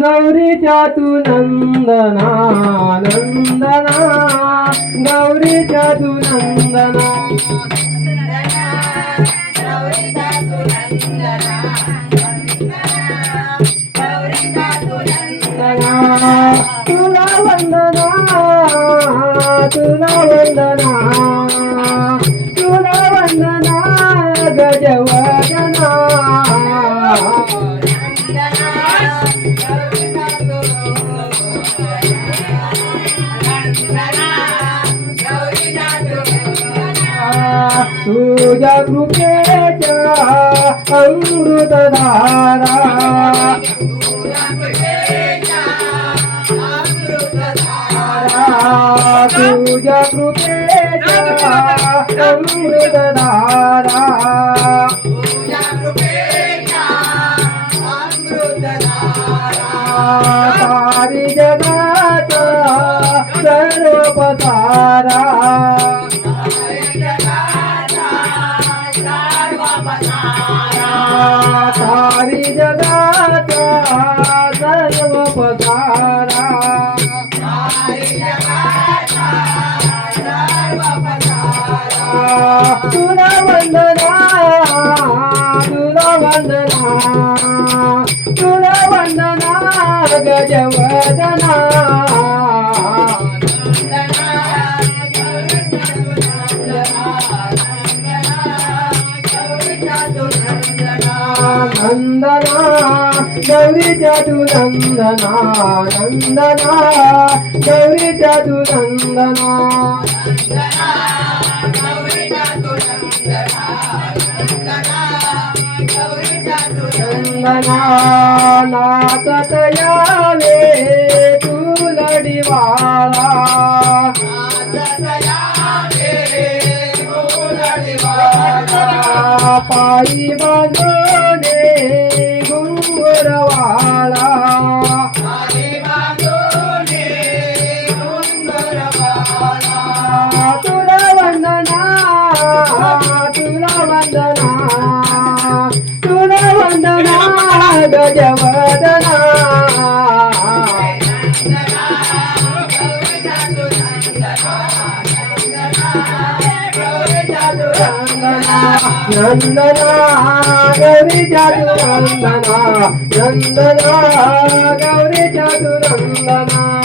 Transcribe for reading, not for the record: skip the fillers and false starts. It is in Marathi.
गौरीच्या तू नंदना नंदना गौरीच्या तू नंदना तुला वंदना तुला वंदना तुला वंदना गजवदना तुझ्या कृपेच्या अमृतधारा तुझ्या कृपेच्या अमृतधारा सारी जगाचा सर्व पसारा सारी जगाचा सर्व पसारा तुला वंदना तुला वंदना तुला वंदना गजवदना नंदना गौरीच्या तू नंदना नंदना गौरीच्या तू नंदना नंदना नाचत यावे तू लढीवाळा पायी बांधोने घुंगुरवाळा तुला वंदना तुला वंदना तुला वंदना गजवदना नंदना गौरीच्या तू नंदना नंदना गौरीच्या तू नंदना